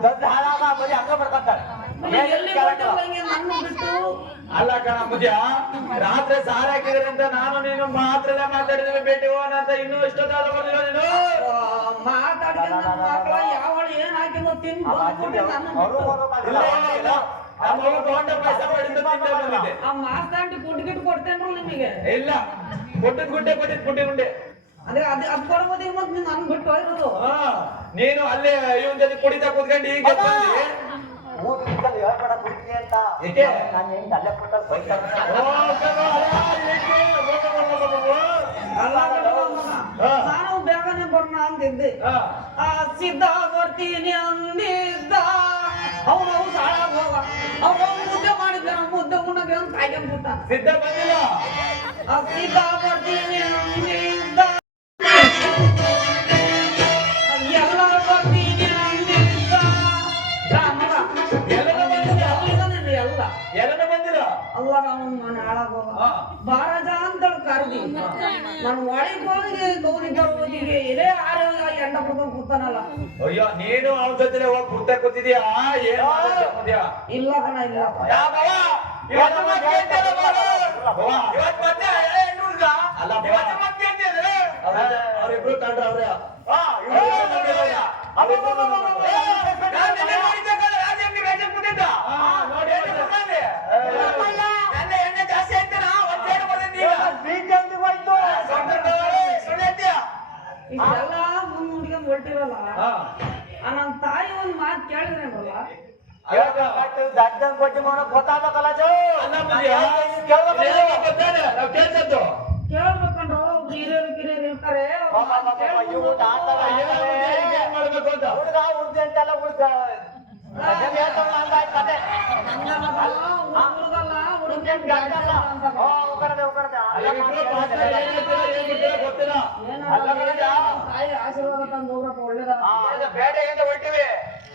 ಇವ್ರು ದೊಡ್ಡ ಹಾಳಾಗ ಬರೀ ಹಂಗ ಬರ್ಕೊಂತಾರೆ. ಎಲ್ಲಿ ಹೊರಟೋಗಂಗೆ ನನ್ನ ಬಿಟ್ಟು ಅಲ್ಲ ಕಣ ಮುದ್ಯ ರಾತ್ರಿ ಸಾರ ಹಾಕಿದ್ರಿಂದ ನಾನು ನೀನು ಮಾತ್ರ ಮಾತಾಡಿದ್ರೆ ಭೇಟಿ ಹೋಗೋಣ ಅಂತ ಇನ್ನೂ ಇಷ್ಟೊತ್ತಾದ ಬರ್ಲಿಲ್ಲ ನೀನು? ಮಾತಾಡ್ತೀನಿ ಮಕ್ಕಳ ಯಾವಳು ಏನ್ ಹಾಕಿದ್ನೋ ತಿಂದು ನಮ್ಮ ತಗೊಂಡ ಪೈಸಾ ಮಾಡಿದ್ದು ತಿಂದೆ ಬಂದಿದ್ದೆ. ಆ ಮಾಸ್ತಾಂಟಿ ಫುಡ್ ಗಿಟ್ ಕೊಡ್ತೇನ್ರಲ್ಲ ನಿಮಗೆ. ಇಲ್ಲ ಕೊಟ್ಟಿದ್ ಗುಡ್ಡೆ ಕೊಟ್ಟಿದ್ ಗುಡ್ಡೆ. ಗುಂಡೆ ಅದೇ ಅದು ಅದ್ ಕೊಡ್ಬೋದಿಲ್ಲ ಮತ್ತೆ ನೀನ್ ಬಿಟ್ಟು ಹಾ ನೀನು ಅಲ್ಲೇ ಇವನ್ ಜೊತೆ ಕುಡಿತಾ ಕುತ್ಕೊಂಡು ಈಗ ಎದ್ದು ಬಂದಿ ಏಕೆ? ನಾನು ಅಲ್ಲೇ ಕೊಟ್ಟಲ್ಲಿ ಬೈತಾರೆ ಓ, ಕಣೋ, ಅಲ್ಲ, ಏಕೆ? ಓ, ಓ, ಓ, ಓ, ಓ, ಓ. ಅಲ್ಲ ಕಣೋ ಮಗ. ಹಾ. ನಾನು ಬೇಗನೆ ಬರ್ನ ಅಂತಿದ್ದೆ ಹಾ. ಆ ಸಿದ್ಧ ಬರ್ತೀನಿ ಅಂದಿದ್ದ ಅವ್ನು ಅವ್ನು ಸಾಳ ಹೋಗ ಅವ್ನು ಮುದ್ದೆ ಮಾಡಿದ್ದ ಮುದ್ದೆ ಉಣ್ಣಗೆ ಅಂತ ಕಾಯ್ಕೊಂಡ್ಬಿಟ್ಟ ಸಿದ್ಧ ಬಂದಿಲ್ಲ ಆ ಸಿದ್ಧ ಬರ್ತೀನಿ ಅಂದಿದ್ದ ಬಂದಿಲ್ಲ. ಎಲ್ಲಿದಾನೇನ್ರಿ ಎಲ್ಲ ಅಲ್ಲ ಅವನು. ಬಾರಜ ಅಂತೇಳಿ ಕರ್ದಿ. ನಾನು ಒಳಗೆ ಹೋಗಿ ಗೌರಿ ಹೋಗಿಗೆ ಇದೇ ಆರು ಎಂಡ ಬಿಡ್ಕೊಂಡು ಕೂತಾನಲ್ಲ. ಅಯ್ಯೋ ನೀನು ಅವನ ಜೊತೆ ಹೋಗಿ ಕೂತ ಕೂತಿದ್ಯಾ? ಏನ್? ಇಲ್ಲ ಕಣ ಇಲ್ಲ. ಯಾ ಬಾವ, ಇವತ್ತು ಮತ್ತೆ ಕೇಳ್ತೀಯಲ್ಲ ಬಾವ? ಇವತ್ತು ಮತ್ತೆ ಎಳೆ ಹೆಣ್ಣು ಹುಡ್ಗ? ಇವತ್ತು ಮತ್ತೆ ಕೇಳ್ತೀಯಲ್ಲ? ಅವ್ರಿಬ್ರು ಕಂಡ್ರೆ ಅವ್ರೇ. ಹುಡುಗಿ ಹೊರಟಿರಲ್ಲ ಹಾ. ಆ ನನ್ನ ತಾಯಿ ಒಂದ್ ಮಾತು ಕೇಳಿದ್ರೇನಲ್ಲ ದಡ್ಡಂಗ್ ಕೊಟ್ಟಿ ಮಾಡೋ ಗೊತ್ತಾಗಬೇಕಲ್ಲ ಜೋ ಅಲ್ಲ ಮುದ್ಯ, ಕೇಳ್ಬೇಕು ಇದೇನೋ ಗೊತ್ತಾನೆ, ನಾವ್ ಕೇಳ್ಸದ್ದು. ಕೇಳ್ಬೇಕಂದ್ರ ಒಬ್ರು ಹಿರಿಯರು ಕಿರಿಯರು ಇರ್ತಾರೆ ಬಾ, ಬಾ, ಬಾ, ಬಾ, ಇವ್ರು ಆಟಲ್ಲ ಏನೋ ಮುದ್ಯ, ಈಗ ಏನ್ ಮಾಡ್ಬೇಕು ಅಂತ ಹುಡುಗ ಹುಡ್ಗಿ ಅಂತೆಲ್ಲ ಹುಡ್ಗ ಅದೇನ್ ಹೇಳ್ತಾವಲ್ಲ ಹಂಗಾಯ್ತ್ ಕತೆ. ಹುಡುಗಲ್ಲ ಹುಡುಗಿ ಗಂಡಲ್ಲ. ಓ, ಉಗ್ರದೆ, ಉಗ್ರದೆ. ಅಲ್ಲ ಇವ್ರಿಬ್ರು ಮಾತಾಡಿ ಏನ್ ಹೇಳ್ತೀರೋ ಏನ್ ಬಿಡ್ತೀರೋ ಗೊತ್ತಿಲ್ಲ. ಆಶೀರ್ವಾದ ತಂದು ಹೋಗ್ರಪ್ಪ ಬೇಟೆಗಿಂತ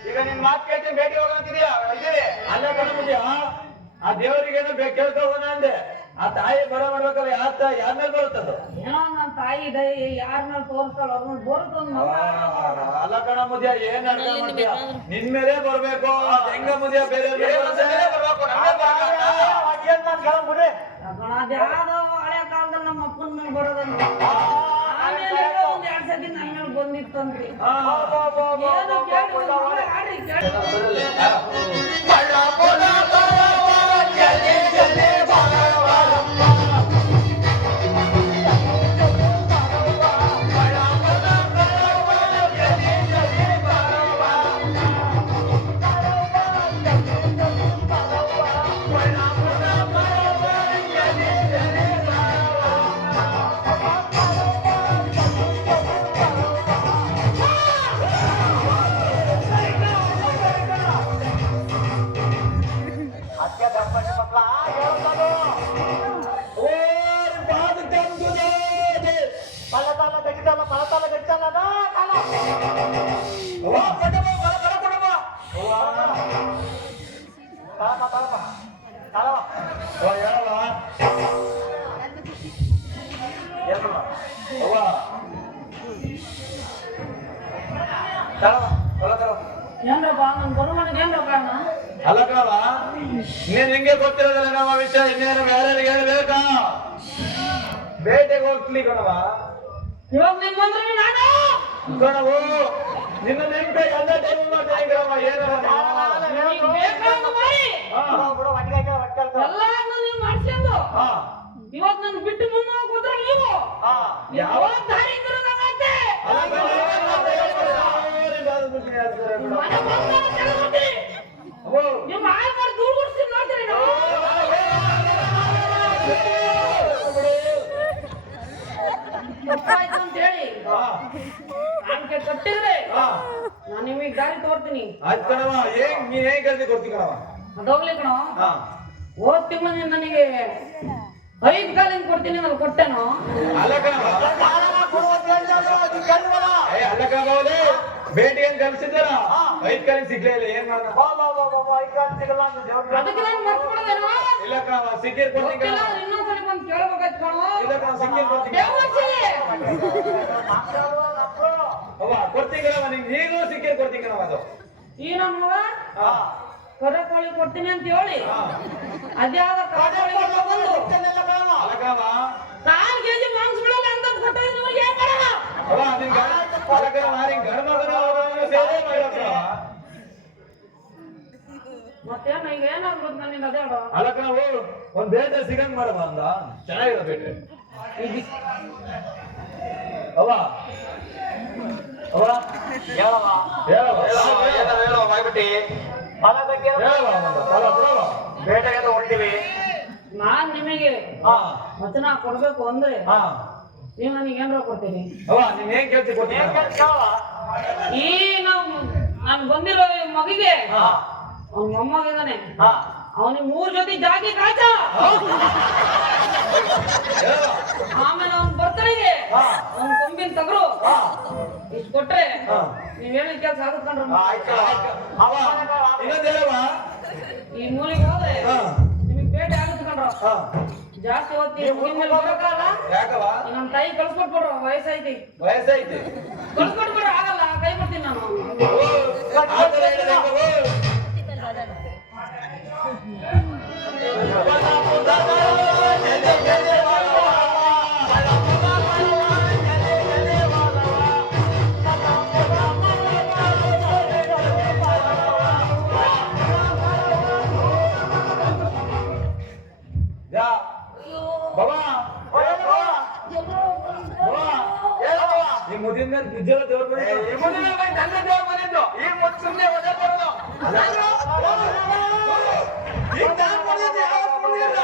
ಈಗ ನಿನ್ ಮಾತು ಕೇಳ್ತೀನಿ ಭೇಟಿ ಹೋಗಂತಿದ್ಯಾ ಇದ್ದೀರಿ. ಅಲ್ಲ ಕಣ ಮುದ್ಯ, ಆ ದೇವರಿಗೇನೋ ಕೇಳ್ಕೊ ಹೋಗೋಣ ಅಂದೆ. ಆ ತಾಯಿ ಬರ ಮಾಡ್ಬೇಕಲ್ಲ ಯಾರ ತಾಯಿ ಯಾರ ಮೇಲೆ ಬರುತ್ತದು ಏನೋ ನನ್ನ ತಾಯಿ ದಯ ಯಾರ ಮೇಲೆ ತೋರಿಸ್ತಾಳ ಅವ್ರ ಮೇಲೆ ಬರುತ್ತೆ ಒಂದು ಮಗ ಅಲ್ಲ ಕಣ ಮುದಿಯ ಏನ್ ಅರ್ಥ ಮಾಡ್ತೀಯ? ನಿನ್ ಮೇಲೆ ಬರ್ಬೇಕು. ಅದ್ ಹೆಂಗ ಮುದ್ಯ ಬೇರೆ ಅದ್ಯಾವ್ದೋ ಹಳೆ ಕಾಲದಲ್ಲಿ ನಮ್ಮ ಅಪ್ಪನ ಮೇಲೆ ಬರೋದನ್ನ. ಬಂದಿತ್ತಂತ್ರಿ ಅಲ್ಲ ಕಣವ ನೀನ್ ನಿಂಗೆ ಗೊತ್ತಿರೋದಿಲ್ಲ ನಮ್ಮ ವಿಷಯ ಇನ್ನೇನು ಬೇರೆಯವ್ರಿಗೆ ಹೇಳ್ಬೇಕಾ? ಬೇಟೆಗೆ ಹೋಗ್ಲಿ ಕಣವ ಇವಾಗ ನಿಮ್ ಬಂದ್ರೆ ನಾನು? ಕಣವು ನಿನ್ನ ನೆನ್ಪೆ ಎಲ್ಲ ಟೈಮ್ ಮಾಡ್ತೀನಿ ಕಣವ ಏನವ ನಿಮ್ಗ್ ಬೇಕಾದಂಗ ಮಾಡಿ. ಎಲ್ಲಾನು ನೀವು ಮಾಡ್ಸ್ಕೊಂಡು. ಹಾ. ಇವತ್ ನನ್ ಬಿಟ್ಟು ಮುಂದೆ ಹೋಗ್ಬಿಟ್ರೆ ನೀವು. ಯಾವ ಕಟ್ಟಿದ್ರೆ ಹಾ. ನಾನು ನಿಮಗೆ ದಾರಿ ತೋರ್ತೀನಿ. ಆಯ್ತು ಕಣವ ಏನ್ ನೀನ್ ಹೇಗ್ ಕೇಳ್ತಿ ಕೊಡ್ತೀನಿ ಕಣವ ಅದೋಗ್ಲಿ ಕಣ ಹಾ. ಹೋದ್ ತಿಂಗಳು ನೀನ್ ನನಗೆ ಐದ್ ಕೊಡ್ತೀನಿ ನಾನು ಕೊಟ್ಟೆನೋ? ಅಲ್ಲ ಕಣವ ಏ ಅಲ್ಲ ಕಣವಲೇ ಭೇಟಿ ಏನ್ ಕಲ್ಸಿದ್ದಾರ ಐದ್ ಕಾಲಿಗೆ ಸಿಗ್ಲೇ ಇಲ್ಲ ಏನ್ ಮಾಡೋಣ ಅದಕ್ಕೆ ನಾನು ಮರ್ತು ಬಿಡೋದೇನೋ ಇಲ್ಲ ಕಣವ ಸಿಕ್ಕಿರ್ ಕೊಡ್ತೀನಿ ಗೊತ್ತಿಲ್ಲ ಕಣವ ಅಂದ್ರೆ ಇನ್ನೊಂದ್ಸಲಿ ಬಂದು ಕೇಳ್ಬೇಕಾಯ್ತು ಕಣೋ ಇಲ್ಲ ಸಿಕ್ಕಿರ್ ಕೊಡ್ತೀನಿ ದೇವರ್ಸಿ! ಅವ್ವ ಕೊಡ್ತೀನಿ ಕಣವ ನಿಂಗೆ ಈಗಲೂ ಸಿಕ್ಕಿರ್ ಕೊಡ್ತೀನಿ ಕಣವ ಅದು. ಮಗ ಹಾ ಕೋಳಿ ಕೊಡ್ತೀನಿ ಅಂತ ಹೇಳಿ? ಅದ್ಯಾವ ಕೋಳಿ ಬಂದು ಅಲಕವ ಕಾಲ್ ಕೆಜಿ ಮಾಂಸ ಬಿಡಲ್ಲ ಅಂತ ಕೊಟ್ಟರೆ ನಿಮಗೆ ಏನು ಮಾಡೋಣ ಅವ ನಿನ್ ಗಂಡ ಅಲಕವ ನಿನ್ ಗಂಡ ಮಗನ ಅವನನ್ನ ಸೇವೆ ಮಾಡಕವ ಮತ್ತೇನ ಈಗ ಏನಾಗ್ಬೋದು ನನಗೆ ಅದೇ ಹೇಳು. ಅಲಕವ ಒಂದ್ ಬೇಟೆ ಸಿಗಂಗ್ ಮಾಡವ ಅಂದ. ಚೆನ್ನಾಗಿರೋ ಬೇಟೆ ಅವ ಅವ ಹೇಳವ ಹೇಳವ ಬಾಯ್ಬಿಟ್ಟಿ. ಫಲ ಬಗ್ಗೆ ಹೊಂಟಿವಿ. ನಾನ್ ನಿಮಗೆ ಹಾ. ವಚನ ಕೊಡ್ಬೇಕು ಅಂದ್ರೆ ಹಾ. ನೀವು ನನಗೆ ಏನಾರ ಕೊಡ್ತೀರಿ? ಅವ ನೀನ್ ಏನ್ ಕೇಳ್ತಿ ಕೊಡ್ತೀನಿ ಈ ನಾವು ನಾನು ಬಂದಿರೋ ಮಗಿಗೆ ಹಾ. ಅವ್ನ ಮೊಮ್ಮಗಿದಾನೆ ಹಾ. ಅವನಿಗೆ ಮೂರ್ ಜೊತೆ ಜಾಗಿ ಆಮೇಲೆ ಅವ್ನು ಬರ್ತಡೆಗೆ ಹಾ. ಅವ್ನ ಕೊಂಬಿನ ತಗರು ಇಷ್ಟು ಕೊಟ್ರೆ. ನೀವ್ ಹೇಳಿದ ಕೆಲಸ ಆಗುತ್ತಂದ್ರ ಈ ಮೂಲಿಗೆ ಹೋದ್ರೆ ನಿಮಗೆ ಭೇಟಿ ಆಗುತ್ತೆ ಕಣ್ರ ಹಾ ಜಾಸ್ತಿ ಹೊತ್ತಿ ಮೇಲೆ ಬರೋಕ್ಕಲ್ಲ ಯಾಕವ ನಮ್ಮ ತಾಯಿ ಕಳ್ಸ್ಕೊಟ್ಬಿಡ್ರು ವಯಸ್ಸೈತಿ ವಯಸ್ಸೈತಿ ಕಳ್ಸ್ಕೊಟ್ಬಿಡ್ರು ಆಗಲ್ಲ ಕೈ ಬಿಡ್ತೀನಿ ನಾನು ಮುದಿನ ಮೇಲೆ ನಿಜವ ದೇವ್ರ ಮನೆ ಮುದಿನ ಮೇಲೆ ನನ್ನ ದೇವ್ರ ಮನೆ ಈಗ ಮತ್ತೆ ಸುಮ್ಮನೆ ಒಲೆ ಬರೋದು. ನಾನು ಇಲ್ಲ